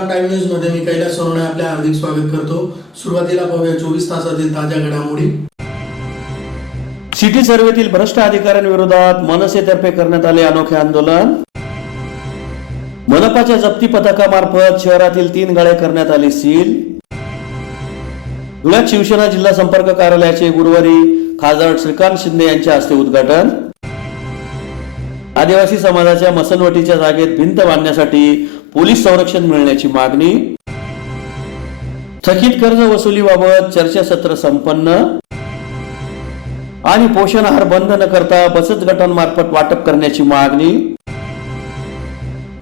नमस्कार, time news मध्ये मी कैलास सोनवणे आपले हार्दिक स्वागत करतो। सुरुवातीला पाहूया 24 तासातील ताज्या घडामोडी। सिटी सर्वेतील भ्रष्ट अधिकाऱ्यांविरोधात मनसेतर्फे करण्यात आले अनोखे आंदोलन। मनपाच्या जप्ती पथकामार्फत शहरातील 3 गाळे करण्यात आली सील। धुळ्यात शिवसेना जिल्हा संपर्क कार्यालयाचे गुरुवारी खासदार श्रीकांत शिंदे यांच्या हस्ते उद्घाटन। आदिवासी समाजाच्या मसनवटीच्या जागेत भिंत बांधण्यासाठी पोलीस संरक्षण मिळण्याची मागणी। थकीत कर्ज वसुलीबाबत चर्चासत्र संपन्न। आणि पोषण आहार बंद न करता बचत गटांमार्फत वाटप करण्याची मागणी।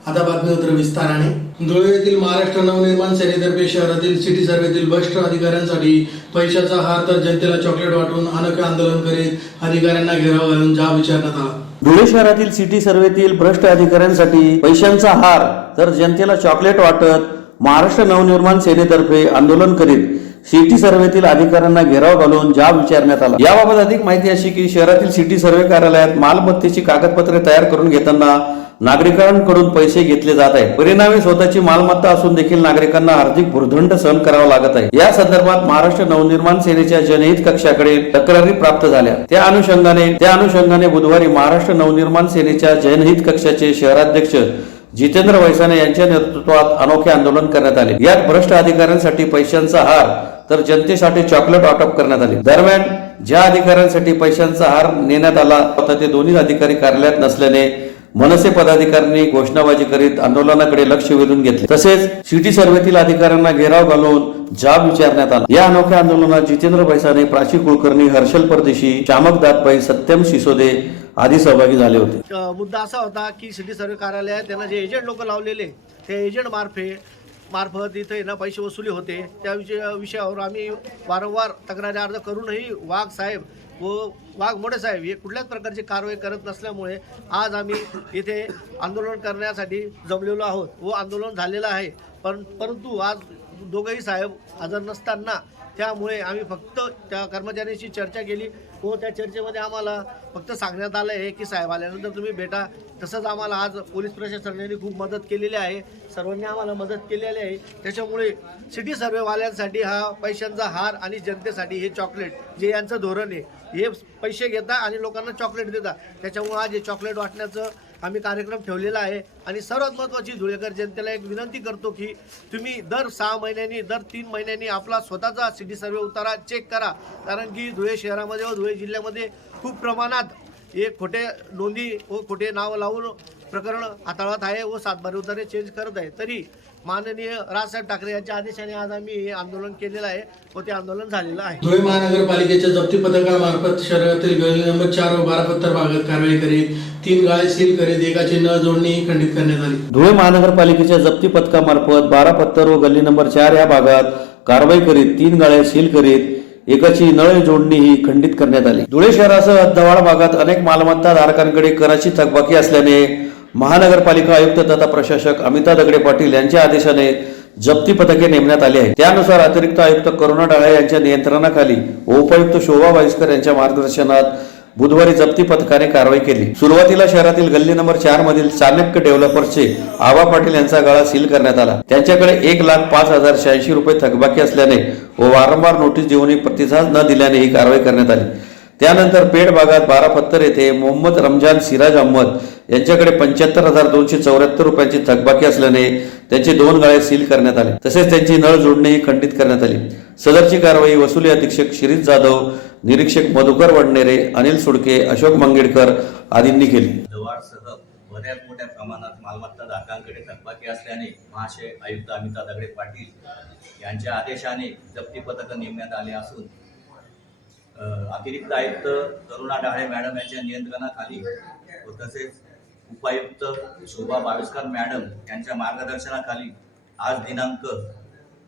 आता बातमीपत्र विस्ताराने। धुळे येथील महाराष्ट्र नवनिर्माण सेनेतर्फे शहरातील सिटी सर्वेतील भ्रष्ट अधिकाऱ्यांसाठी पैशाचा हार तर जनतेला चॉकलेट वाटून अनोखे आंदोलन करीत अधिकाऱ्यांना घेराव घालून जाब विचारण्यात आला। धुळे शहरातील सिटी सर्वेतील भ्रष्ट अधिकाऱ्यांसाठी पैशांचा हार तर जनतेला चॉकलेट वाटत महाराष्ट्र नवनिर्माण सेनेतर्फे आंदोलन करीत सिटी सर्वेतील अधिकाऱ्यांना घेराव घालून जाब विचारण्यात आला। याबाबत अधिक माहिती अशी की शहरातील सिटी सर्वे कार्यालयात मालमत्तेची कागदपत्रे तयार करून घेताना नागरिकांकडून पैसे घेतले जात आहेत। परिणामी स्वतःची मालमत्ता असून देखील नागरिकांना आर्थिक भुर्दंड सहन करावा लागत आहे। या संदर्भात महाराष्ट्र नवनिर्माण सेनेच्या जनहित कक्षाकडे तक्रारी प्राप्त झाल्या। त्या अनुषंगाने बुधवारी महाराष्ट्र नवनिर्माण सेनेच्या जनहित कक्षाचे शहराध्यक्ष जितेंद्र वैसाने यांच्या नेतृत्वात अनोखे आंदोलन करण्यात आले। यात भ्रष्ट अधिकाऱ्यांसाठी पैशांचा हार तर जनतेसाठी चॉकलेट वाटप करण्यात आले। दरम्यान ज्या अधिकाऱ्यांसाठी पैशांचा हार नेण्यात आला होता ते दोन्ही अधिकारी कार्यालयात नसल्याने मनसे पदाधिकाऱ्यांनी घोषणाबाजी करीत आंदोलनाकडे लक्ष वेधून घेतले। तसेच सिटी सर्वेतील अधिकाऱ्यांना घेराव घालून जाब विचारण्यात आला। या अनोख्या आंदोलनात जितेंद्र वैसाने, प्राची कुलकर्णी, हर्षल परदेशी, शामक दातबाई, सत्यम सिसोदे आदी सहभागी झाले होते। मुद्दा असा होता की सिटी सर्वे कार्यालयात त्यांना जे एजंट लोक लावलेले ते एजंट मार्फत इथे ना पैसे वसुली होते। त्या विषयावर आम्ही वारंवार तक्रारी अर्ज करूनही वाघ साहेब व वाघ मोठे साहेब हे कुठल्याच प्रकारची कारवाई करत नसल्यामुळे आज आम्ही इथे आंदोलन करण्यासाठी जमलेलो आहोत व आंदोलन झालेलं आहे। परंतु आज दोघंही साहेब हजर नसताना त्यामुळे आम्ही फक्त त्या कर्मचाऱ्यांशी चर्चा केली व त्या चर्चेमध्ये आम्हाला फक्त सांगण्यात आलं आहे की साहेब आल्यानंतर तुम्ही भेटा। तसंच आम्हाला आज पोलीस प्रशासनाने खूप मदत केलेली आहे, सर्वांनी आम्हाला मदत केलेली आहे। त्याच्यामुळे सिटी सर्वेवाल्यांसाठी हा पैशांचा हार आणि जनतेसाठी हे चॉकलेट जे यांचं धोरण आहे, हे पैसे घेता आणि लोकांना चॉकलेट देता। त्याच्यामुळे आज हे चॉकलेट वाटण्याचं आम्ही कार्यक्रम ठेवलेला आहे। आणि सर्वात महत्त्वाची धुळेकर जनतेला एक विनंती करतो की तुम्ही दर 6 महिन्यांनी दर 3 महिन्यांनी आपला स्वतःचा सिटी सर्वे उतारा चेक करा, कारण की धुळे शहरामध्ये व धुळे जिल्ह्यामध्ये खूप प्रमाणात हे खोटे नोंदी व खोटे नाव लावून प्रकरण हाताळत आहे व 7 उतारे चेंज करत आहे। तरी माननीय राजसाहेब ठाकरे यांच्या आदेशाने आज आम्ही हे आंदोलन केलेलं आहे व ते आंदोलन झालेलं आहे। धुळे महानगरपालिकेच्या जप्ती पथकामार्फत शहरातील गल्ली नंबर 4 व 12 पत्तर भागात कारवाई करीत 3 गाळे सील करीत एकाची नळ जोडणी खंडित करण्यात आली। धुळे महानगरपालिकेच्या जप्ती पथकामार्फत 12 पत्तर व गल्ली नंबर 4 या भागात कारवाई करीत 3 गाळे सील करीत एकाची नळ जोडणी ही खंडित करण्यात आली। धुळे शहरासह हद्दवाढ भागात अनेक मालमत्ता धारकांकडे कराची थकबाकी असल्याने महानगरपालिका आयुक्त तथा प्रशासक अमिता दगडे पाटील यांच्या आदेशाने जप्ती पथके नेमण्यात आली आहेत। त्यानुसार अतिरिक्त आयुक्त करुणा डाळे यांच्या नियंत्रणाखाली उपायुक्त शोभा वाईसकर यांच्या मार्गदर्शनात बुधवारी जप्ती पथकाने कारवाई केली। सुरुवातीला शहरातील गल्ली नंबर 4 मधील चाणक्य डेव्हलपर्सचे आबा पाटील यांचा गाळा सील करण्यात आला। त्यांच्याकडे 1,05,086 रुपये थकबाकी असल्याने व वारंवार नोटीस देऊनही प्रतिसाद न दिल्याने ही कारवाई करण्यात आली। त्यानंतर पेठ भागात 12 पत्तर येथे मोहम्मद रमजान सिराज अहमद यांच्याकडे 75,274 रुपयांची थकबाकी असल्याने त्यांचे 2 गाळे सील करण्यात आले। तसेच त्यांची नळ जोडणीही खंडित करण्यात आली। सदरची कारवाई वसुली अधीक्षक शिरीष जाधव, निरीक्षक मधुकर वडनेरे, अनिल सुडके, अशोक मंगेडकर आदींनी केली। दवाडसह बऱ्याच मोठ्या प्रमाणात मालमत्ता धारकांकडे थकबाकी असल्याने महाशय आयुक्त अमिता दगडे पाटील यांच्या आदेशाने जप्ती पथक नेमण्यात आले असून अतिरिक्त आयुक्त करुणा डाळे मॅडम यांच्या नियंत्रणाखाली व तसेच उपायुक्त शोभा वाईसकर मॅडम यांच्या मार्गदर्शनाखाली आज दिनांक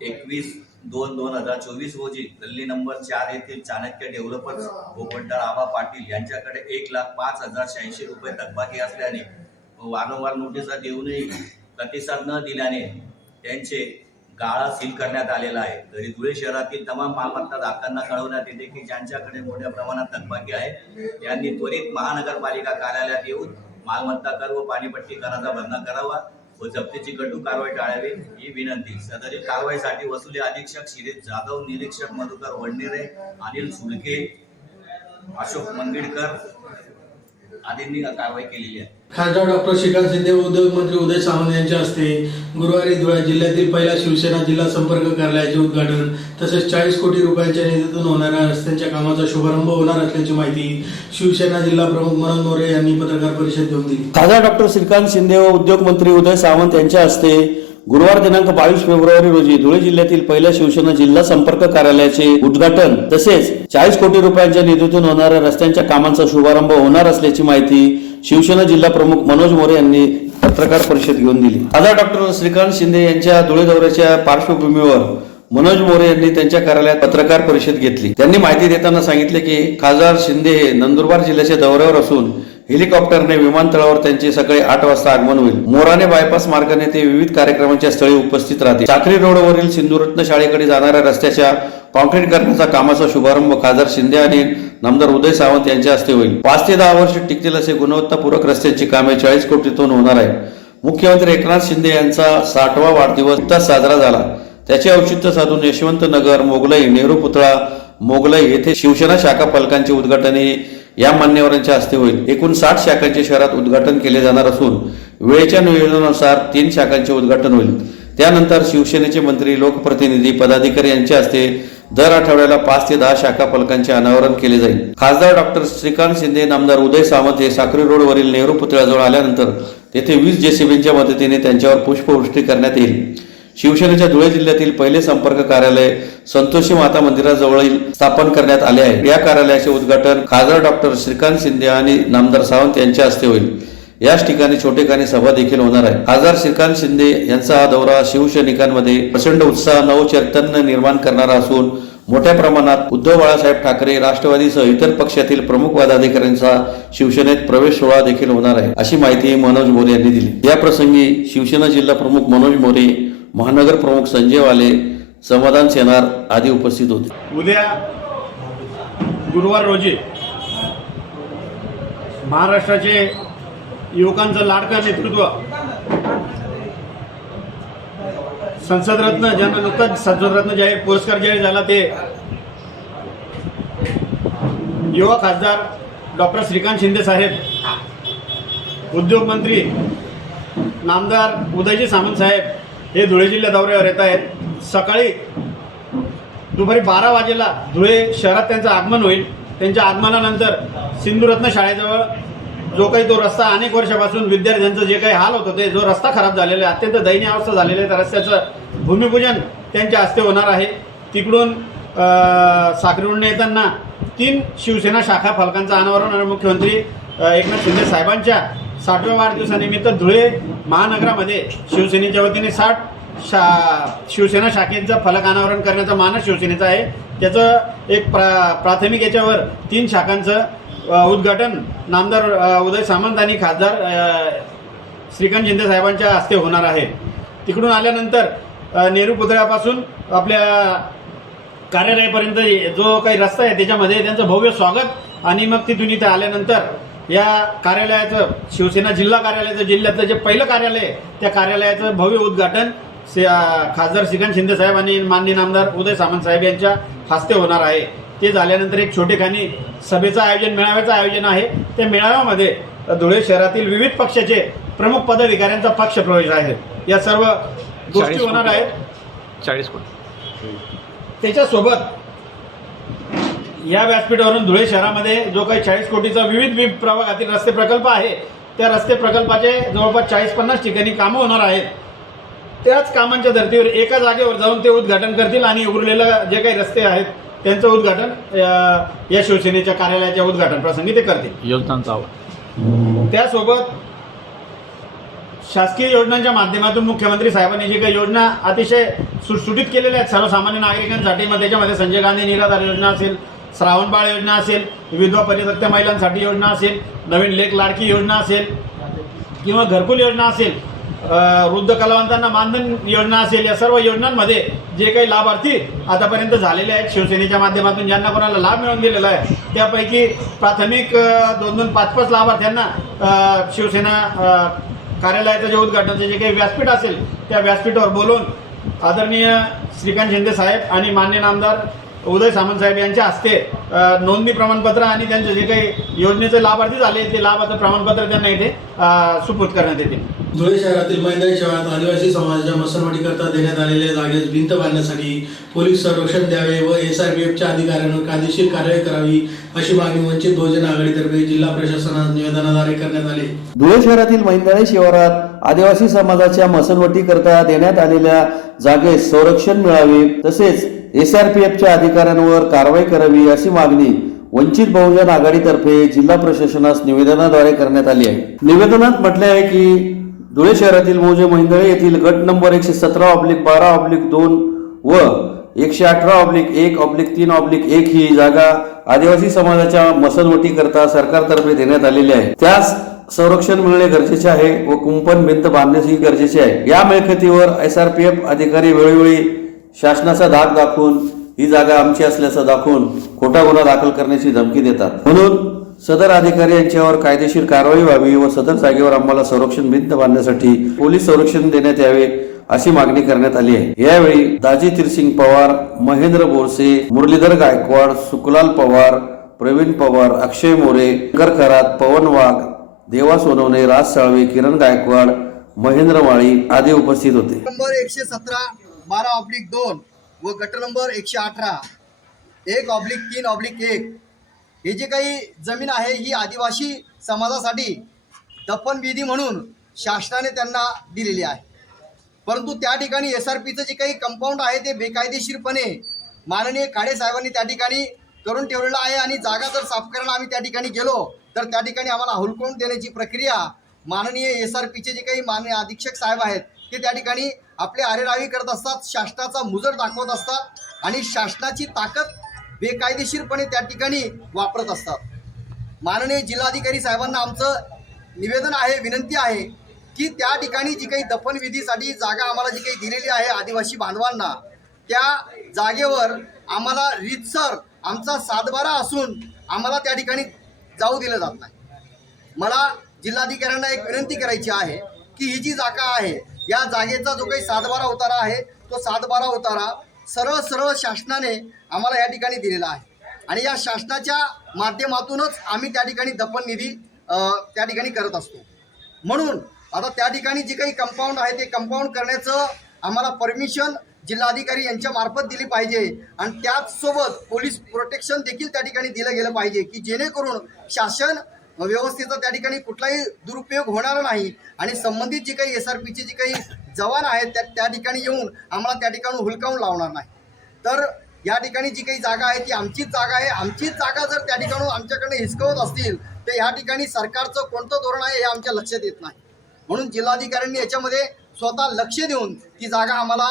21/2/2024 रोजी गल्ली नंबर 4 येथील चाणक्य डेव्हलपर्स भोपटदार आबा पाटील यांच्याकडे 1,05,086 रुपये थकबाकी असल्याने वारंवार नोटिसा देऊनही प्रतिसाद न दिल्याने त्यांचे गाळा सील करण्यात आलेला आहे। तरी धुळे शहरातील तमाम मालमत्ता धारकांना कळवण्यात येते की ज्यांच्याकडे मोठ्या प्रमाणात थकबाकी आहे त्यांनी त्वरित महानगरपालिका कार्यालयात येऊन मालमत्ता कर व पाणीपट्टी कराचा भरणा करावा व जप्तीची कठोर कारवाई टाळावी ही विनंती. सदरील कारवाईसाठी वसुली अधीक्षक शिरीष जाधव, निरीक्षक मधुकर वडनेरे, अनिल सुलके, अशोक मंगिडकर आदींनी कारवाई केलेली आहे. खासदार डॉक्टर श्रीकांत शिंदे व उद्योगमंत्री उदय सामंत यांच्या हस्ते गुरुवारी धुळे जिल्ह्यातील पहिल्या शिवसेना जिल्हा संपर्क कार्यालयाचे उद्घाटन तसेच 40 कोटी रुपयांच्या निधीतून होणाऱ्या रस्त्यांच्या कामाचा शुभारंभ होणार असल्याची माहिती शिवसेना जिल्हा प्रमुख मनोज मोरे यांनी पत्रकार परिषद घेऊन दिली. खासदार डॉक्टर श्रीकांत शिंदे व उद्योगमंत्री उदय सामंत यांच्या हस्ते गुरुवार दिनांक 22 फेब्रुवारी रोजी धुळे जिल्ह्यातील पहिल्या शिवसेना जिल्हा संपर्क कार्यालयाचे उद्घाटन तसेच 40 कोटी रुपयांच्या निधीतून होणाऱ्या रस्त्यांच्या कामांचा शुभारंभ होणार असल्याची माहिती शिवसेना जिल्हा प्रमुख मनोज मोरे यांनी पत्रकार परिषद घेऊन दिली. खासदार डॉक्टर श्रीकांत शिंदे यांच्या धुळे दौऱ्याच्या पार्श्वभूमीवर मनोज मोरे यांनी त्यांच्या कार्यालयात पत्रकार परिषद घेतली. त्यांनी माहिती देताना सांगितले की खासदार शिंदे हे नंदुरबार जिल्ह्याच्या दौऱ्यावर असून हेलिकॉप्टरने विमानतळावर त्यांचे सकाळी 8 वाजता आगमन होईल. मोराणे बायपास मार्गाने ते विविध कार्यक्रमांच्या स्थळी उपस्थित राहतील. साक्री रोडवरील सिंधुरत्न शाळेकडे जाणाऱ्या रस्त्याच्या कॉन्क्रीट करण्याचा कामाचा शुभारंभ खासदार शिंदे आणि नामदार उदय सामंत यांच्या हस्ते होईल. 5 ते 10 वर्ष टिकतील असे गुणवत्तापूर्वक रस्त्यांची कामे 40 कोटीतून होणार आहे. मुख्यमंत्री एकनाथ शिंदे यांचा 60वा वाढदिवस नुकताच साजरा झाला. त्याचे औचित्य साधून यशवंत नगर, मोगलाई, नेहरू पुतळा, मोगलाई येथे शिवसेना शाखा फलकांचे उद्घाटन या मान्यवरांच्या हस्ते होईल. एकूण 60 शाखांचे शहरात उद्घाटन केले जाणार असून वेळेच्या नियोजनानुसार 3 शाखांचे उद्घाटन होईल. त्यानंतर शिवसेनेचे मंत्री, लोकप्रतिनिधी, पदाधिकारी यांच्या हस्ते दर आठवड्याला 5 ते 10 शाखा फलकांचे अनावरण केले जाईल. खासदार डॉक्टर श्रीकांत शिंदे, नामदार उदय सामंत हे साक्री रोडवरील नेहरू पुतळ्याजवळ आल्यानंतर तेथे 20 JCBच्या मदतीने त्यांच्यावर पुष्पवृष्टी करण्यात येईल. शिवसेनेच्या धुळे जिल्ह्यातील पहिले संपर्क कार्यालय संतोषी माता मंदिराजवळ स्थापन करण्यात आले आहे. या कार्यालयाचे उद्घाटन खासदार डॉक्टर श्रीकांत शिंदे आणि नामदार सावंत यांच्या हस्ते होईल. याच ठिकाणी छोटेखानी सभा देखील होणार आहे. खासदार श्रीकांत शिंदे यांचा हा दौरा शिवसैनिकांमध्ये प्रचंड उत्साह, नवचैतन्य निर्माण करणारा असून मोठ्या प्रमाणात उद्धव बाळासाहेब ठाकरे, राष्ट्रवादीसह इतर पक्षातील प्रमुख पदाधिकाऱ्यांचा शिवसेनेत प्रवेश सोहळा देखील होणार आहे, अशी माहिती मनोज मोरे यांनी दिली. या प्रसंगी शिवसेना जिल्हा प्रमुख मनोज मोरे, महानगर प्रमुख संजय वाले, समाधान सेनार आदी उपस्थित होते. उद्या गुरुवार रोजी महाराष्ट्राचे युवकांचं लाडकं नेतृत्व संसदरत्न, ज्यांना नुकताच संसदरत्न जाहीर पुरस्कार जाहीर झाला, ते युवा खासदार डॉक्टर श्रीकांत शिंदे साहेब, उद्योगमंत्री नामदार उदयजी सामंत साहेब हे धुळे जिल्हा दौऱ्यावर येत आहेत. सकाळी दुपारी 12 वाजेला धुळे शहरात त्यांचं आगमन होईल. त्यांच्या आगमनानंतर सिंधुरत्न शाळेजवळ जो काही तो रस्ता अनेक वर्षापासून विद्यार्थ्यांचं जे काही हाल होतं, ते जो रस्ता खराब झालेला आहे, अत्यंत दयनीय अवस्था झालेली आहे, त्या रस्त्याचं भूमिपूजन त्यांच्या हस्ते होणार आहे. तिकडून साक्रीवरून येताना 3 शिवसेना शाखा फलकांचं अनावरण आणि मुख्यमंत्री एकनाथ शिंदे साहेबांच्या 60व्या वाढदिवसानिमित्त धुळे महानगरामध्ये शिवसेनेच्या वतीने 60 शिवसेना शाखेचं फलक अनावरण करण्याचा मानस शिवसेनेचा आहे. त्याचं एक प्राथमिक याच्यावर 3 शाखांचं उद्घाटन नामदार उदय सामंत आणि खासदार श्रीकांत शिंदे साहेबांच्या हस्ते होणार आहे. तिकडून आल्यानंतर नेहरू पुतळ्यापासून आपल्या कार्यालयापर्यंत जो काही रस्ता आहे त्याच्यामध्ये त्यांचं भव्य स्वागत आणि मग तिथून इथे आल्यानंतर या कार्यालयाचं, शिवसेना जिल्हा कार्यालयाचं, जिल्ह्यातलं जे पहिलं कार्यालय आहे त्या कार्यालयाचं भव्य उद्घाटन खासदार श्रीकांत शिंदे साहेब आणि माननीय नामदार उदय सामंत साहेब यांच्या हस्ते होणार आहे. ते झाल्यानंतर एक छोटेखानी सभेचं आयोजन, मेळाव्याचं आयोजन आहे. त्या मेळाव्यामध्ये धुळे शहरातील विविध पक्षाचे प्रमुख पदाधिकाऱ्यांचा पक्ष प्रवेश आहे. या सर्व गोष्टी होणार आहेत. 40 कोटी. त्याच्यासोबत या व्यासपीठावरून धुळे शहरामध्ये जो काही 40 कोटीचा विविध प्रभागातील रस्ते प्रकल्प आहे, त्या रस्ते प्रकल्पाचे जवळपास 40-50 ठिकाणी कामं होणार आहेत. त्याच कामांच्या धर्तीवर एका जागेवर जाऊन ते उद्घाटन करतील आणि उरलेलं जे काही रस्ते आहेत त्यांचं उद्घाटन या शिवसेनेच्या कार्यालयाच्या उद्घाटन प्रसंगी ते करतील. योजनांचा आवाज. त्यासोबत शासकीय योजनांच्या माध्यमातून मुख्यमंत्री साहेबांनी जी काही योजना अतिशय सुटसुटीत केलेल्या आहेत सर्वसामान्य नागरिकांसाठी, मग त्याच्यामध्ये संजय गांधी निराधार योजना असेल, श्रावणबाळ योजना असेल, विधवा परित्यक्त्या महिलांसाठी योजना असेल, नवीन लेक लाडकी योजना असेल किंवा घरकुल योजना असेल, वृद्ध कलावंतांना मानधन योजना असेल, या सर्व योजनांमध्ये जे काही लाभार्थी आतापर्यंत झालेले आहेत शिवसेनेच्या माध्यमातून, ज्यांना कोणाला लाभ मिळवून दिलेला आहे, त्यापैकी प्राथमिक 2-2, 5-5 लाभार्थ्यांना शिवसेना कार्यालयाचं जे उद्घाटनाचं जे काही व्यासपीठ असेल त्या व्यासपीठावर बोलून आदरणीय श्रीकांत शिंदे साहेब आणि मान्य नामदार उदय सामंत साहेब यांच्या हस्ते नोंदणी प्रमाणपत्र आणि त्यांचं जे काही योजनेचे लाभार्थी झाले ते लाभाचं प्रमाणपत्र त्यांना इथे सुपूर्द करण्यात येते. धुळे शहरातील मैदानी शाळात आदिवासी समाजाच्या मसणवटीकरता देण्यात आलेल्या जागेस भिंत बांधण्यासाठी पोलीस संरक्षण द्यावे व SRPFच्या अधिकाऱ्यांवर कायदेशीर कारवाई करावी अशी मागणी वंचित बहुजन आघाडीतर्फे जिल्हा प्रशासनास निवेदनाद्वारे करण्यात आली. धुळे शहरातील मैदानी शिवारात आदिवासी समाजाच्या मसणवटीकरता देण्यात आलेल्या जागेस संरक्षण मिळावे तसेच SRPFच्या अधिकाऱ्यांवर कारवाई करावी अशी मागणी वंचित बहुजन आघाडीतर्फे जिल्हा प्रशासनास निवेदनाद्वारे करण्यात आली आहे. निवेदनात म्हटले आहे की धुळे शहरातील मौजे महिंदळे येथील गट नंबर 117/12/2 व 118/1/3/1 ही जागा आदिवासी समाजाच्या मसणवटीकरता सरकारतर्फे देण्यात आलेली आहे. त्यास संरक्षण मिळणे गरजेचे आहे व कुंपण भिंत बांधणे गरजेचे आहे. या मिळकतीवर SRPF अधिकारी वेळोवेळी शासनाचा धाक दाखवून ही जागा आमची असल्याचं दाखवून खोटा गुन्हा दाखल करण्याची धमकी देतात. म्हणून सदर अधिकारी यांच्यावर कायदेशीर कारवाई व्हावी व सदर जागेवर आम्हाला संरक्षण भिंत बांधण्यासाठी पोलीस संरक्षण देण्यात यावे अशी मागणी करण्यात आली आहे. यावेळी दाजी तिरसिंग पवार, महेंद्र बोरसे, मुरलीधर गायकवाड, सुखलाल पवार, प्रवीण पवार, अक्षय मोरे, शंकर खरात, पवन वाघ, देवा सोनवणे, राज साळवे, किरण गायकवाड, महेंद्र माळी आदी उपस्थित होते. नंबर 117/12/2 व गट नंबर 118 1/3/1 हे जे काही जमीन आहे ही आदिवासी समाजासाठी दफनविधी म्हणून शासनाने त्यांना दिलेली आहे. परंतु त्या ठिकाणी SRPचं जे काही कंपाऊंड आहे ते बेकायदेशीरपणे माननीय काळे साहेबांनी त्या ठिकाणी करून ठेवलेलं आहे आणि जागा जर साफ करायला आम्ही त्या ठिकाणी गेलो तर त्या ठिकाणी आम्हाला हुलकावून देण्याची प्रक्रिया माननीय SRPचे जे काही माननीय अधीक्षक साहेब आहेत ते त्या ठिकाणी आपले आरेरावी करत असतात, शासनाचा मुजर दाखवत असतात आणि शासनाची ताकद बेकायदेशीरपणे त्या ठिकाणी वापरत असतात. माननीय जिल्हाधिकारी साहेबांना आमचं निवेदन आहे, विनंती आहे की त्या ठिकाणी जी काही दफनविधीसाठी जागा आम्हाला जी काही दिलेली आहे आदिवासी बांधवांना त्या जागेवर आम्हाला रीतसर आमचा सातबारा असून आम्हाला त्या ठिकाणी जाऊ दिलं जात नाही. मला जिल्हाधिकाऱ्यांना एक विनंती करायची आहे की ही जी जागा आहे या जागेचा जो काही सातबारा उतारा आहे तो सातबारा उतारा सरळ सरळ शासनाने आम्हाला या ठिकाणी दिलेला आहे आणि या शासनाच्या माध्यमातूनच आम्ही त्या ठिकाणी दफननिधी त्या ठिकाणी करत असतो. म्हणून आता त्या ठिकाणी जे काही कंपाऊंड आहे ते कंपाऊंड करण्याचं आम्हाला परमिशन जिल्हाधिकारी यांच्या मार्फत दिली पाहिजे आणि त्याचसोबत पोलीस प्रोटेक्शन देखील त्या ठिकाणी दिलं गेलं पाहिजे की जेणेकरून शासन व्यवस्थेचा त्या ठिकाणी कुठलाही दुरुपयोग होणार नाही आणि संबंधित जे काही SRPचे जे काही जवान आहेत त्या ठिकाणी येऊन आम्हाला त्या ठिकाणी हुलकावून लावणार नाही. तर या ठिकाणी जी काही जागा आहे ती आमचीच जागा आहे. आमचीच जागा जर त्या ठिकाणी आमच्याकडे हिसकवत असतील तर या ठिकाणी सरकारचं कोणतं धोरण आहे हे आमच्या लक्षात येत नाही. म्हणून जिल्हाधिकाऱ्यांनी याच्यामध्ये स्वतः लक्ष देऊन ती जागा आम्हाला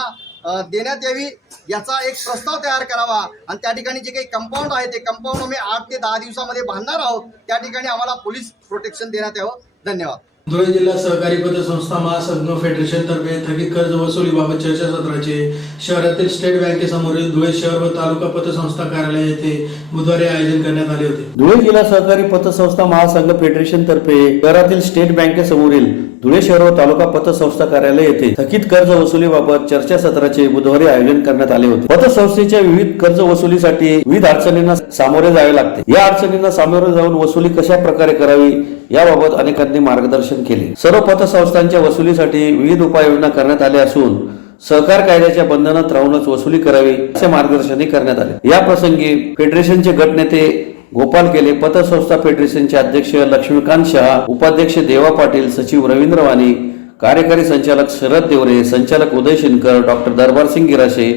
देण्यात यावी याचा एक प्रस्ताव तयार करावा आणि त्या ठिकाणी जे काही कंपाऊंड आहे ते कंपाऊंड आम्ही 8 ते 10 दिवसामध्ये बांधणार आहोत. त्या ठिकाणी आम्हाला पोलीस प्रोटेक्शन देण्यात यावं. धन्यवाद. धुळे जिल्हा सहकारी पतसंस्था महासंघ फेडरेशन तर्फे थकीत कर्ज वसुलीबाबत चर्चासत्राचे शहरातील स्टेट बँकेसमोरील धुळे शहर व तालुका पतसंस्था कार्यालय येथे बुधवारी आयोजन करण्यात आले होते. धुळे जिल्हा सहकारी पतसंस्था महासंघ फेडरेशन तर्फे शहरातील स्टेट बँकेसमोरील धुळे शहर व तालुका पतसंस्था कार्यालय येथे थकीत कर्ज वसुलीबाबत चर्चासत्राचे बुधवारी आयोजन करण्यात आले होते. पतसंस्थेच्या विविध कर्ज वसुलीसाठी विविध अडचणींना सामोरे जावे लागते. या अडचणींना सामोरे जाऊन वसुली कशा प्रकारे करावी याबाबत अनेकांनी मार्गदर्शन केले. सर्व पतसंस्थांच्या वसुलीसाठी विविध उपाययोजना करण्यात आल्या असून सहकार कायद्याच्या बंधनात राहूनच वसुली करावी असे मार्गदर्शनही करण्यात आले. या प्रसंगी फेडरेशनचे गटनेते गोपाल केले, पतसंस्था फेडरेशनचे अध्यक्ष लक्ष्मीकांत शहा, उपाध्यक्ष देवा पाटील, सचिव रवींद्र वाणी, कार्यकारी संचालक शरद देवरे, संचालक उदय शिनकर, डॉक्टर दरबारसिंग गिराशे,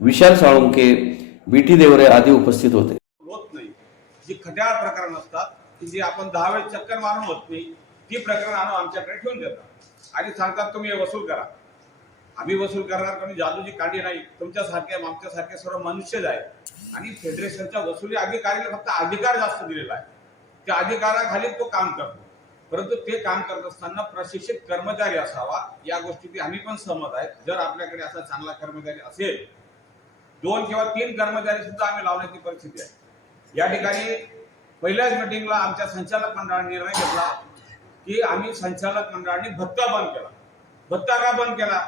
विशाल साळुंके, बीटी देवरे आदी उपस्थित होते. होत नाही जी खट्याळ प्रकरण असतात की जी आपण 10 वेळेस चक्कर मारून होत नाही ती प्रकरण आणून आमच्याकडे ठेवून देतात आणि सांगतात तुम्ही हे वसूल करा. आम्ही वसूल करणार कोणी जादूची कांडी नाही. तुमच्यासारखे आमच्यासारखे सर्व मनुष्यच आहेत आणि फेडरेशनच्या वसुली अधिकाऱ्याला फक्त अधिकार जास्त दिलेला आहे. त्या अधिकाराखाली तो काम करतो. परंतु ते काम करत असताना प्रशिक्षित कर्मचारी असावा या गोष्टीची आम्ही पण सहमत आहेत. जर आपल्याकडे असा चांगला कर्मचारी असेल 2 किंवा 3 कर्मचारी सुद्धा आम्ही लावण्याची परिस्थिती आहे. या ठिकाणी पहिल्याच मीटिंगला आमच्या संचालक मंडळाने निर्णय घेतला की आम्ही संचालक मंडळाने भत्ता बंद केला. भत्ता का बंद केला?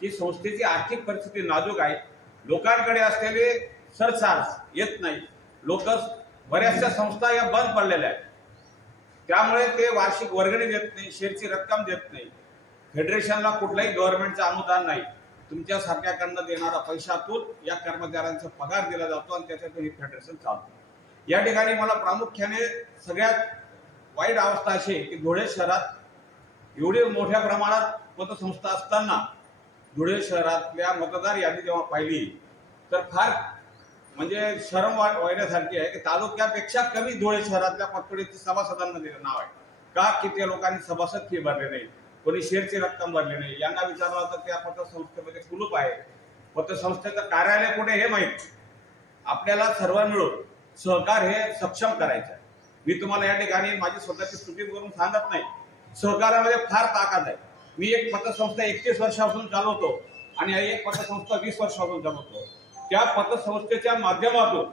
की संस्थेची आर्थिक परिस्थिती नाजूक आहे, लोकांकडे असलेले सरचार्ज येत नाही, लोक बऱ्याचशा संस्था या बंद पडलेल्या आहेत, त्यामुळे ते वार्षिक वर्गणी देत नाही, शेअरची रक्कम देत नाही, फेडरेशनला कुठलाही गव्हर्नमेंटचं अनुदान नाही, तुमच्यासारख्याकडनं देणारा पैशातून या कर्मचाऱ्यांचा पगार दिला जातो आणि त्याच्यातून हे फेडरेशन चालतं. या ठिकाणी मला प्रामुख्याने सगळ्यात वाईट अवस्था अशी आहे की धुळे शहरात एवढी मोठ्या प्रमाणात पतसंस्था असताना धुळे शहरातल्या मतदार यादी जेव्हा पाहिली तर फार म्हणजे शरम वाढण्यासारखी आहे की तालुक्यापेक्षा कमी धुळे शहरातल्या पतपेढीच्या सभासदांना दिलं नाव आहे. का? की त्या लोकांनी सभासद फी भरले नाही, कोणी शेअरची रक्कम भरली नाही. यांना विचारलं तर त्या पतसंस्थेमध्ये कुलूप आहे, पतसंस्थेचं कार्यालय कुठे हे माहिती. आपल्याला सर्व मिळून सहकार हे सक्षम करायचं आहे. मी तुम्हाला या ठिकाणी माझी स्वतःची स्तुती करून सांगत नाही, सहकारामध्ये फार ताकद आहे. मी एक पतसंस्था 31 वर्षापासून चालवतो आणि एक पतसंस्था 20 वर्षापासून चालवतो. त्या पतसंस्थेच्या माध्यमातून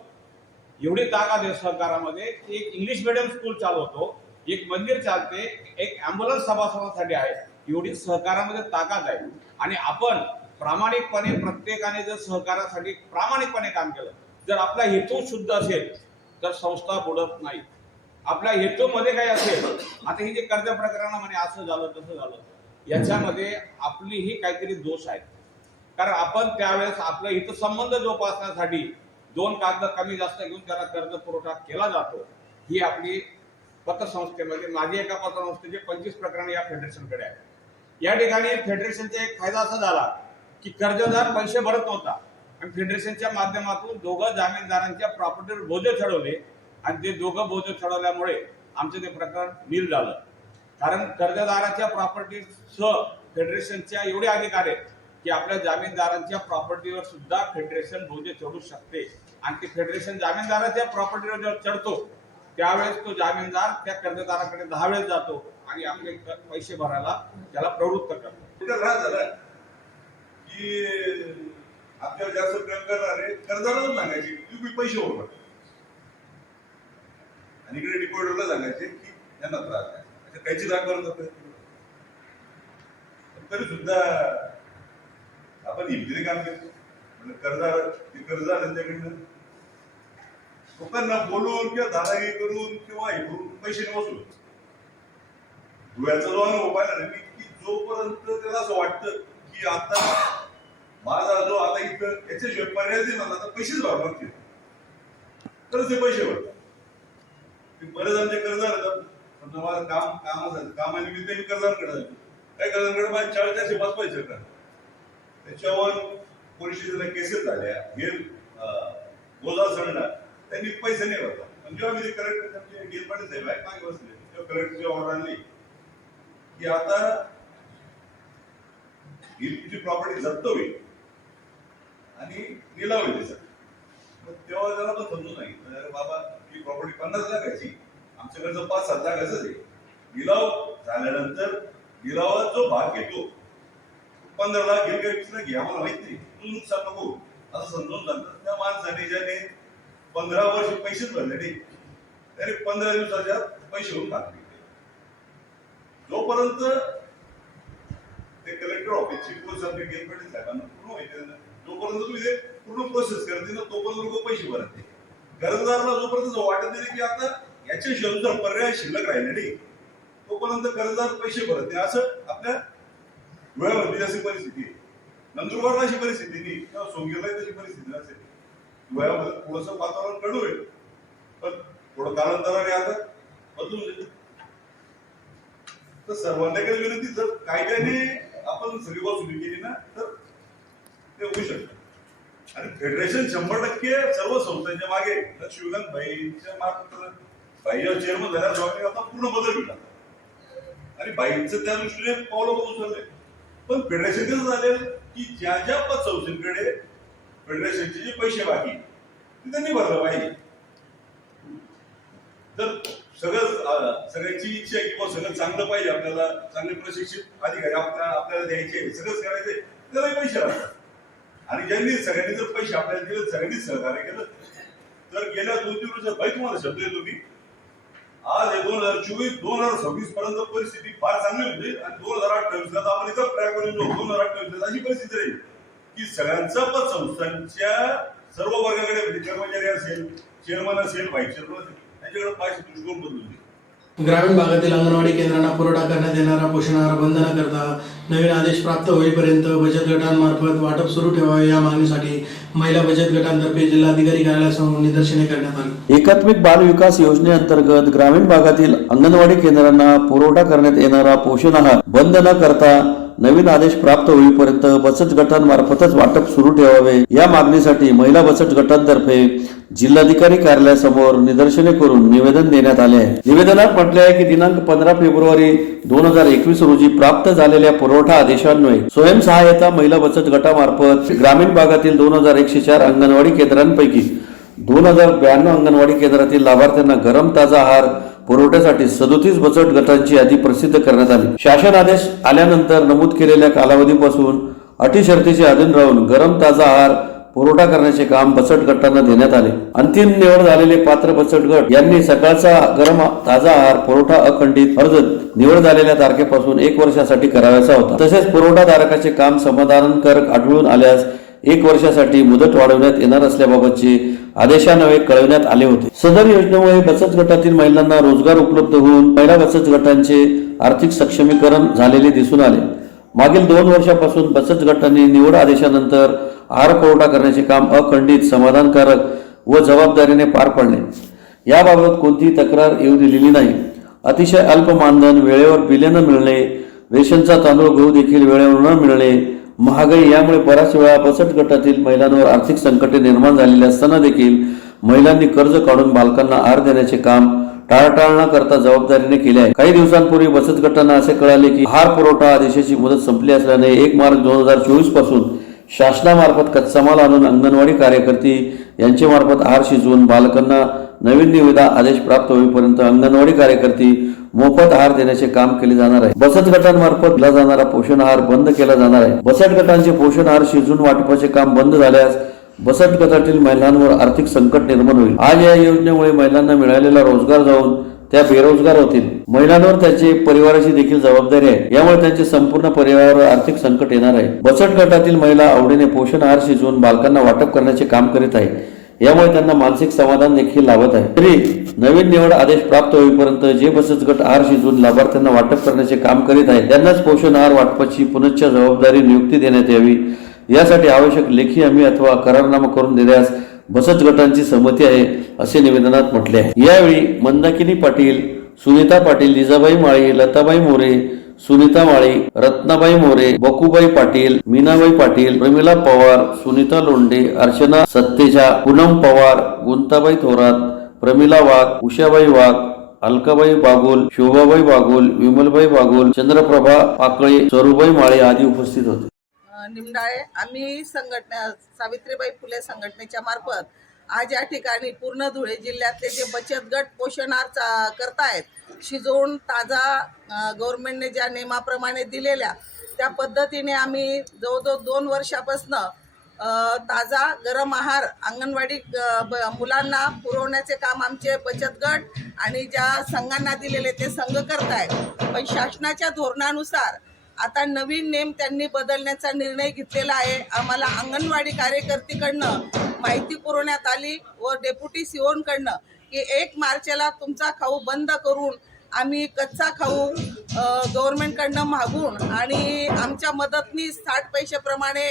एवढी ताकद आहे सहकारामध्ये की एक इंग्लिश मीडियम स्कूल चालवतो, एक मंदिर चालते, एक ॲम्ब्युलन्स सभासदांसाठी आहे. एवढी सहकारामध्ये ताकद आहे आणि आपण प्रामाणिकपणे प्रत्येकाने जर सहकारासाठी प्रामाणिकपणे काम केलं, जर आपला हेतू शुद्ध असेल तर संस्था बुडत नाही. आपल्या हेतूमध्ये काही असेल, आता ही जे कर्ज प्रकरण म्हणे असं झालं तसं झालं, याच्यामध्ये आपलीही काहीतरी दोष आहेत. कारण आपण त्यावेळेस आपलं हितसंबंध जोपासण्यासाठी 2 कागद कमी जास्त घेऊन त्याला कर्ज पुरवठा केला जातो. ही आपली पतसंस्थेमध्ये माझी एका पतसंस्थेचे 25 प्रकरण या फेडरेशनकडे आहे. या ठिकाणी फेडरेशनचा एक फायदा असा झाला की कर्जदार पैसे भरत नव्हता आणि फेडरेशनच्या माध्यमातून दोघं जामीनदारांच्या प्रॉपर्टीवर बोजे चढवले आणि ते दोघं बोजे चढवल्यामुळे आमचं ते प्रकरण नील झालं. कारण कर्जदाराच्या प्रॉपर्टीसह फेडरेशनच्या एवढे अधिकार आहेत की आपल्या जामीनदारांच्या प्रॉपर्टीवर सुद्धा फेडरेशन बोजे चढू शकते आणि ते फेडरेशन जामीनदाराच्या प्रॉपर्टीवर जेव्हा चढतो त्यावेळेस तो जामीनदार त्या कर्जदाराकडे 10 वेळेस जातो आणि आपले पैसे भरायला त्याला प्रवृत्त करतो. की आपल्याला जास्त प्रेम करणारे कर्जदाराला सांगायचे तुम्ही पैसे भरा आणि इकडे डिपॉझिटरला सांगायचे की त्यांना त्रास आहे, काहीची राग करत तरी सुद्धा आपण हिमतीने काम करतो. म्हणजे कर्जदार त्यांच्याकडनं लोकांना बोलून किंवा दादागिरी करून किंवा हे करून पैसे वसूल. धुळ्याचा जो अनुभव पाहिला मी की जोपर्यंत त्याला असं वाटतं की आता माझा जो आता इथं याच्याशिवाय पर्याय नाही मला, आता पैसेच भरावे लागतील तर ते पैसे भरतात. बरेच आमचे कर्जदार येतात, समजा माझं कामानिमित्त मी कर्जदाराकडे जातो, काय कर्जदाराकडे माझ्या 400-500 पैसे येतात, त्याच्यावर पोलीस स्टेशनला केसेस झाल्या, हे गोजा सडला, त्यांनी पैसे नाही भरतात. पण जेव्हा मी कलेक्टर गेलपाटे साहेब आहे मागे बसले, तेव्हा कलेक्टरची ऑर्डर आणली की आता ही तुझी प्रॉपर्टी जप्त होईल आणि निलाव होईल त्याचा. तेव्हा त्याला तो समजून सांगितलं, अरे बाबा ही प्रॉपर्टी 50 लाखाची, आमच्याकडचं 5-7 लाखाचं आहे. निलाव झाल्यानंतर निलावात जो भाग घेतो 15 लाख घेईल का 20 लाख घे आम्हाला माहित नाही, तू नुकसान नको असं समजून सांगतात. त्या माणसाने ज्याने 15 वर्ष पैसेच भरले नाही त्याने 15 दिवसाच्या पैसे होऊन टाकले. जोपर्यंत ते कलेक्टर ऑफिसची पोस्ट आपली गेलपाटे साहेबांना पूर्ण माहिती आहे, जोपर्यंत तुम्ही ते पूर्ण प्रोसेस करते ना तोपर्यंत लोक पैसे भरत नाही. कर्जदाराला जोपर्यंत वाटत नाही की आता याच्याशिवाय जर पर्याय शिल्लक राहिले नाही तोपर्यंत कर्जदार पैसे भरत नाही. असं आपल्या धुळ्यामध्ये अशी परिस्थिती आहे, नंदुरबारला अशी परिस्थिती नाही किंवा सोंगीरला तशी परिस्थिती नसेल. धुळ्यामध्ये थोडंसं वातावरण कडू आहे पण थोडं कालांतराने आता बदलून जाईल. तर सर्वांना विनंती, जर कायद्याने आपण सगळी वसुली केली ना तर ते होऊ शकतं. आणि फेडरेशन 100% सर्व संस्थांच्या मागे लक्ष्मीकांत भाईच्या मार्फत भाई चेअरमन झाल्या जबाबदारी आता पूर्ण बदल भेटला आणि भाईंचं त्या दृष्टीने पावलं उचलले. पण फेडरेशन कसं झालेलं की ज्या ज्या पतसंस्थेकडे फेडरेशनचे जे पैसे बाकी ते त्यांनी भरलं पाहिजे. तर सगळ्यांची इच्छा आहे की सगळं चांगलं पाहिजे, आपल्याला चांगले प्रशिक्षित अधिकारी आपल्याला द्यायचे, सगळंच करायचंय, त्यालाही पैसे लागतात. आणि ज्यांनी सगळ्यांनी जर पैसे आपल्याला दिले, सगळ्यांनी सहकार्य केलं तर गेल्या 2-3 वर्षात भाई तुम्हाला शब्द येतो की आज हे 2024-2026 पर्यंत परिस्थिती फार चांगली होती आणि 2028 ला आपण इथं ट्रॅक करून जाऊ. 2028 ला अशी परिस्थिती राहील की सगळ्यांचा पतसंस्थांच्या सर्व वर्गाकडे म्हणजे कर्मचारी असेल, चेअरमन असेल, व्हाईस चेअरमन असेल, त्यांच्याकडे पैसे दृष्टिकोन बदलून ग्रामीण भागातील अंगणवाडी केंद्रांना पुरवठा करण्यात येणारा पोषण आहार बंद न करता नवीन आदेश प्राप्त होईपर्यंत बचत गटांमार्फत वाटप सुरू ठेवावे या मागणीसाठी महिला बचत गटांतर्फे जिल्हाधिकारी कार्यालयासमोर निदर्शने करण्यात आली. एकात्मिक बाल विकास योजनेअंतर्गत ग्रामीण भागातील अंगणवाडी केंद्रांना पुरवठा करण्यात येणारा पोषण आहार बंद न करता नवीन आदेश प्राप्त होईपर्यंत बचत गटांमार्फतच वाटप सुरू ठेवावे या मागणीसाठी महिला बचत गटांतर्फे जिल्हाधिकारी कार्यालयासमोर निदर्शने करून निवेदन देण्यात आले आहे. निवेदनात म्हटले आहे की दिनांक 15 फेब्रुवारी 2021 रोजी प्राप्त झालेल्या पुरवठा आदेशान्वये स्वयंसहाय्यता महिला बचत गटामार्फत ग्रामीण भागातील 2104 अंगणवाडी केंद्रांपैकी 2092 अंगणवाडी केंद्रातील लाभार्थ्यांना गरम ताजा आहार पुरवठ्यासाठी 37 बचत गटांची यादी प्रसिद्ध करण्यात आली. शासन आदेश आल्यानंतर नमूद केलेल्या कालावधीपासून अटी शर्तीचे अधीन राहून गरम ताजा आहार पुरवठा करण्याचे काम बचत गटांना देण्यात आले. अंतिम निवड झालेले पात्र बचत गट यांनी सकाळचा गरम ताजा आहार पुरवठा अखंडित अर्ज निवड झालेल्या तारखेपासून 1 वर्षासाठी करायचा होता. तसेच पुरवठादारकाचे काम समाधानकारक आढळून आल्यास 1 वर्षासाठी मुदत वाढवण्यात येणार असल्याबाबतचे आदेशान्वये कळविण्यात आले होते. सदर योजनेमुळे बचत गटातील महिलांना रोजगार उपलब्ध होऊन महिला बचत गटांचे आर्थिक सक्षमीकरण झालेले दिसून आले. मागील 2 वर्षापासून बचत गटांनी निवड आदेशानंतर आहार पुरवठा करण्याचे काम अखंडित, समाधानकारक व जबाबदारीने पार पाडले. याबाबत कोणतीही तक्रार येऊ दिलेली नाही. अतिशय अल्प मानधन, वेळेवर बिले न मिळणे, रेशनचा तांदूळ गहू देखील वेळेवर न मिळणे, महागाई यामुळे बऱ्याच वेळा बचत गटातील महिलांवर आर्थिक संकटे निर्माण झालेली असताना देखील महिलांनी कर्ज काढून बालकांना आहार देण्याचे काम टाळाटाळ न करता जबाबदारीने केले आहे. काही दिवसांपूर्वी बचत गटांना असे कळाले की आहार पुरवठा आदेशाची मुदत संपली असल्याने 1 मार्च 2024 पासून शासनामार्फत कच्चा माल आणून अंगणवाडी कार्यकर्ती यांचे मार्फत आहार शिजवून बालकांना नवीन निविदा आदेश प्राप्त होईपर्यंत अंगणवाडी कार्यकर्ती मोफत आहार देण्याचे काम केले जाणार आहे. बचत गटांमार्फत दिला जाणारा पोषण आहार बंद केला जाणार आहे. बचत गटांचे पोषण आहार शिजवून वाटपाचे काम बंद झाल्यास बचत गटातील महिलांवर आर्थिक संकट निर्माण होईल. आज या योजनेमुळे महिलांना मिळालेला रोजगार जाऊन त्या बेरोजगार होतील. महिलांवर त्याचे परिवाराची देखील जबाबदारी आहे. यामुळे त्यांचे संपूर्ण परिवारावर आर्थिक संकट येणार आहे. बचत गटातील महिला आवडीने पोषण आहार शिजवून बालकांना वाटप करण्याचे काम करीत आहे. यामुळे त्यांना मानसिक समाधान देखील लाभत आहे. तरी नवीन निवड आदेश प्राप्त होईपर्यंत जे बचत गट आहार शिजवून लाभार्थ्यांना वाटप करण्याचे काम करीत आहेत त्यांनाच पोषण आहार वाटपाची पुनश्च जबाबदारी नियुक्ती देण्यात यावी. यासाठी आवश्यक लेखी हमी अथवा करारनामा करून देण्यास बचत गटांची संमती आहे असे निवेदनात म्हटले आहे. यावेळी मंदाकिनी पाटील, सुनीता पाटील, जिजाबाई माळी, लताबाई मोरे, सुनीता माळी, रत्नाबाई मोरे, बकुबाई पाटील, मीनाबाई पाटील, प्रमिला पवार, सुनीता लोंढे, अर्चना सत्तेजा, पूनम पवार, गुंताबाई थोरात, प्रमिला वाघ, उषाबाई वाघ, अलकाबाई बागुल, शोभाबाई बागुल, विमलबाई बागुल, चंद्रप्रभा पाकळे, सरुबाई माळे आदी उपस्थित होते. निमडाळे आम्ही सावित्रीबाई फुले संघटनेच्या मार्फत आज या ठिकाणी पूर्ण धुळे जिल्ह्यातले जे बचत गट पोषण आहार करतायत शिजवून ताजा गव्हर्नमेंटने ज्या नियमाप्रमाणे दिलेल्या त्या पद्धतीने आम्ही जवळजवळ 2 वर्षापासून ताजा गरम आहार अंगणवाडी मुलांना पुरवण्याचे काम आमचे बचत गट आणि ज्या संघांना दिलेले ते संघ करतायत. पण शासनाच्या धोरणानुसार आता नवीन नेम त्यांनी बदलण्याचा निर्णय घेतलेला आहे. आम्हाला अंगणवाडी कार्यकर्तीकडनं माहिती पुरवण्यात आली व डेप्युटी सीओकडनं की 1 मार्चला तुमचा खाऊ बंद करून आम्ही कच्चा खाऊ गव्हर्नमेंटकडनं मागून आणि आमच्या मदतनीस 60 पैशाप्रमाणे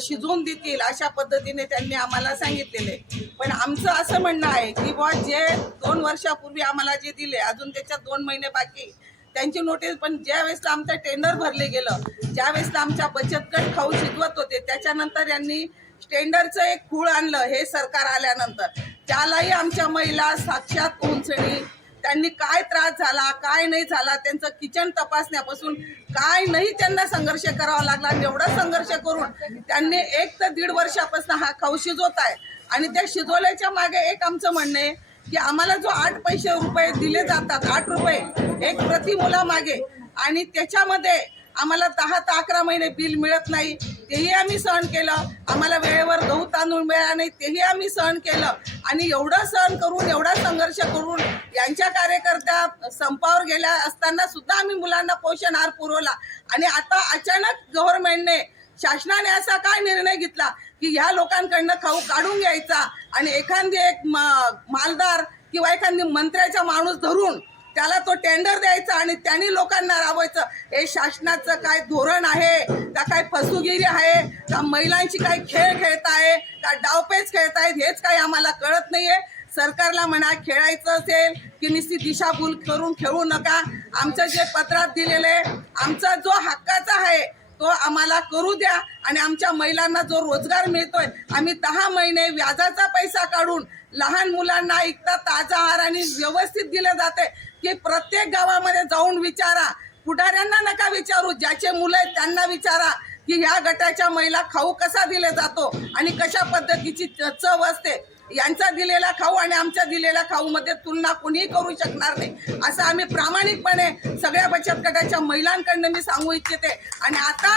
शिजवून देतील अशा पद्धतीने त्यांनी आम्हाला सांगितलेले. पण आमचं असं म्हणणं आहे की बुवा जे 2 वर्षापूर्वी आम्हाला जे दिले अजून त्याच्यात 2 महिने बाकी त्यांची नोटीस. पण ज्या वेळेसला आमचं टेंडर भरले गेलं ज्या वेळेसला आमच्या बचत गट खाऊ शिजवत होते त्याच्यानंतर यांनी टेंडरचं एक खूळ आणलं. हे सरकार आल्यानंतर त्यालाही आमच्या महिला साक्षात उंचणी त्यांनी काय त्रास झाला काय नाही झाला त्यांचं किचन तपासण्यापासून काय नाही त्यांना संघर्ष करावा लागला. एवढा संघर्ष करून त्यांनी 1 ते 1.5 वर्षापासून हा खाऊ शिजवत आहे. आणि त्या शिजवल्याच्या मागे एक आमचं म्हणणं आहे की आम्हाला जो 8 रुपये दिले जातात 8 रुपये एक प्रति मुलामागे आणि त्याच्यामध्ये आम्हाला 10 ते 11 महिने बिल मिळत नाही. तेही आम्ही सहन केलं. आम्हाला वेळेवर गहू तांदूळ मिळाला नाही तेही आम्ही सहन केलं आणि एवढं सहन करून एवढा संघर्ष करून यांच्या कार्यकर्त्या संपावर गेल्या असताना सुद्धा आम्ही मुलांना पोषण आहार पुरवला आणि आता अचानक गव्हर्नमेंटने शासनाने असा काय निर्णय घेतला की ह्या लोकांकडनं खाऊ काढून घ्यायचा आणि एखादी एक मालदार किंवा एखादी मंत्र्याचा माणूस धरून त्याला तो टेंडर द्यायचा आणि त्यांनी लोकांना राबवायचं. हे शासनाचं काय धोरण आहे का काय फसवेगिरी आहे का महिलांची काय खेळ खेळत आहे का डावपेच खेळत आहेत हेच काही आम्हाला कळत नाहीये. सरकारला म्हणा खेळायचं असेल की नुसती दिशाभूल करून खेळू नका. आमचं जे पत्रात दिलेलं आहे आमचा जो हक्काचा आहे तो आम्हाला करू द्या आणि आमच्या महिलांना जो रोजगार मिळतोय आम्ही 10 महिने व्याजाचा पैसा काढून लहान मुलांना इतका ताजा आहार आणि व्यवस्थित दिलं जाते की प्रत्येक गावामध्ये जाऊन विचारा. पुढाऱ्यांना नका विचारू, ज्याचे मुलं आहेत त्यांना विचारा की ह्या गटाच्या महिला खाऊ कसा दिला जातो आणि कशा पद्धतीची चव असते. यांचा दिलेला खाऊ आणि आमच्या दिलेल्या खाऊमध्ये तुलना कोणीही करू शकणार नाही असं आम्ही प्रामाणिकपणे सगळ्या बचत गटाच्या महिलांकडनं मी सांगू इच्छिते. आणि आता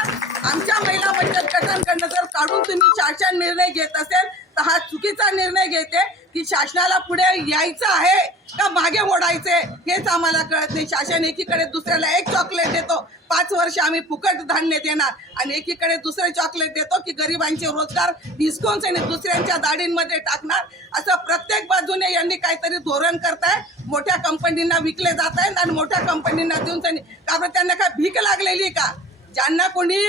आमच्या महिला बचत गटांकडनं जर काढून तुम्ही शासन निर्णय घेत असेल तर हा चुकीचा निर्णय घेते की शासनाला पुढे यायचं आहे का मागे ओढायचे हेच आम्हाला कळत नाही. शासन एकीकडे दुसऱ्याला एक चॉकलेट देतो, 5 वर्ष आम्ही फुकट धान्य देणार आणि एकीकडे दुसरे चॉकलेट देतो की गरिबांचे रोजगार हिसकून आणि दुसऱ्यांच्या दाढींमध्ये टाकणार. असं प्रत्येक बाजूने यांनी काहीतरी धोरण करताय. मोठ्या कंपनींना विकले जात आहेत आणि मोठ्या कंपनींना देऊन का बरं त्यांना काय भीक लागलेली का? ज्यांना कोणी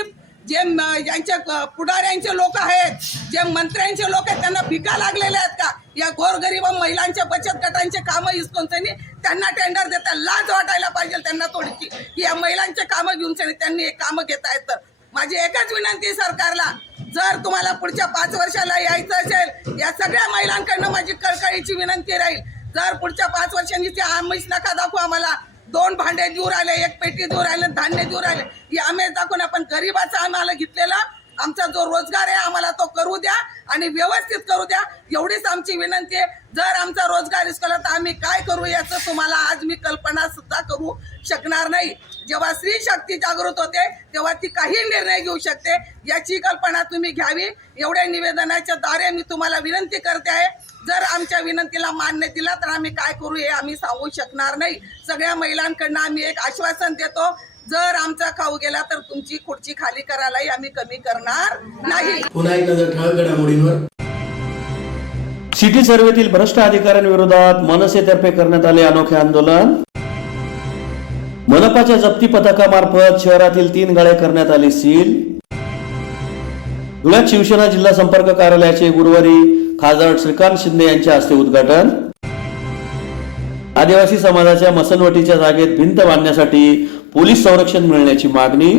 जे यांच्या पुढाऱ्यांचे लोक आहेत जे मंत्र्यांचे लोक आहेत त्यांना भिका लागलेल्या आहेत का? या गोरगरीब महिलांच्या बचत गटांचे कामं हिसकून त्यांना टेंडर देतात. लाज वाटायला पाहिजे त्यांना थोडीशी की या महिलांचे कामं घेऊन त्यांनी हे कामं घेत आहेत. तर माझी एकच विनंती सरकारला, जर तुम्हाला पुढच्या 5 वर्षाला यायचं असेल या सगळ्या महिलांकडनं माझी कळकळीची विनंती राहील. जर पुढच्या 5 वर्षांनी ते आमिष नका दाखवू आम्हाला. 2 भांडे देऊ राहिले, 1 पेटी देऊ राहिले, धान्य देऊ राहिले ही आम्ही दाखवून आपण गरिबाचा आम्हाला घेतलेला आमचा जो रोजगार आहे आम्हाला तो करू द्या आणि व्यवस्थित करू द्या एवढीच आमची विनंती आहे. जर आमचा रोजगार हिसकला तर आम्ही काय करू याचं तुम्हाला आज मी कल्पना सुद्धा करू शकणार नाही. जेव्हा स्त्री शक्ती जागृत होते तेव्हा ती काही निर्णय घेऊ शकते याची कल्पना तुम्ही घ्यावी. एवढ्या निवेदनाच्या द्वारे मी तुम्हाला विनंती करते आहे. जर आमच्या विनंतीला मान्य दिला तर आम्ही काय करू हे आम्ही सांगू शकणार नाही. सगळ्या महिलांकडनं आम्ही एक आश्वासन देतो, जर आमचा खाऊ गेला तर तुमची खुर्ची खाली करायलाही आम्ही कमी करणार नाही. पुन्हा एक नजर ठळक घडामोडींवर. सिटी सर्वेतील भ्रष्ट अधिकाऱ्यांविरोधात मनसेतर्फे करण्यात आले अनोखे आंदोलन. मनपाच्या जप्ती पथकामार्फत शहरातील 3 गाळे करण्यात आले सील. धुळ्यात शिवसेना जिल्हा संपर्क कार्यालयाचे गुरुवारी खासदार श्रीकांत शिंदे यांच्या हस्ते उद्घाटन. आदिवासी समाजाच्या मसनवटीच्या जागेत भिंत बांधण्यासाठी पोलीस संरक्षण मिळण्याची मागणी.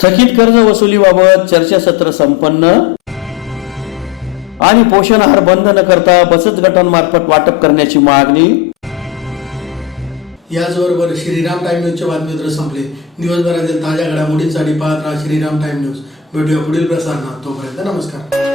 थकीत कर्ज वसुलीबाबत चर्चासत्र संपन्न आणि पोषण आहार बंद न करता बचत गटांमार्फत वाटप करण्याची मागणी. याचबरोबर श्रीराम टाइम न्यूजचे बातमीपत्र संपले. दिवसभरातील ताज्या घडामोडींसाठी पाहत राहा श्रीराम टाइम न्यूज. भेटूया पुढील प्रसारणात. तोपर्यंत नमस्कार.